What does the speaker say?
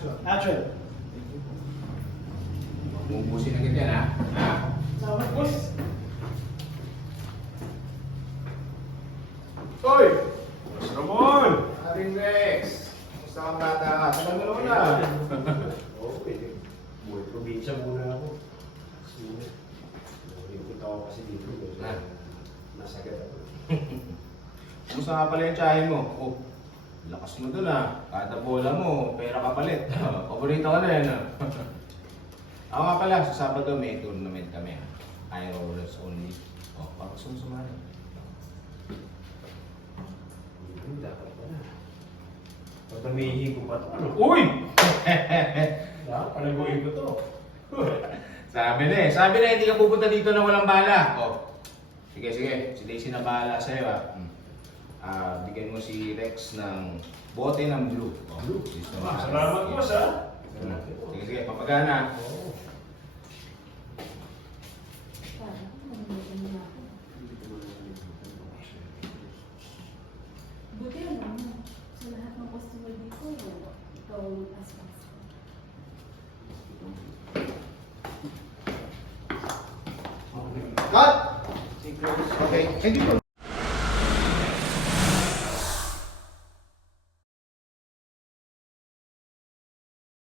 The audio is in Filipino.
Action. Ubusin agad yan, ha? Ha? Salamat, boss. Hoy! Boss Ramon! Haring Rex! Kumusta kang bata? Tagal mo naman na. Oo, pwede. Buhay probinsya muna ako. Sulit. Ikot ako kasi dito. Nasagad ako. Kumusta nga pala yung tsahin mo? Oh, lakas mo dun, ha? Kada bola mo, pera kapalit. Paborito ka na yan, ha? Ako nga pala, sa Sabado may tournament kami, ha? High rollers only. Oh, parang sumusumari. Dapat pala. Pag namihigo pa ito, ano? Uy! Palaguin ko to. Sabi na hindi ka pupunta dito na walang bala. Oh. Sige, si Daisy na bahala sa'yo, ha? Bigyan mo si Rex ng bote ng blue. Oh, Blue? gusto mo. Salamat po, sa. Sige, papagana. Oo. Buti alam mo, sa lahat ng customer dito, ikaw as-as. Cut! Okay, thank you,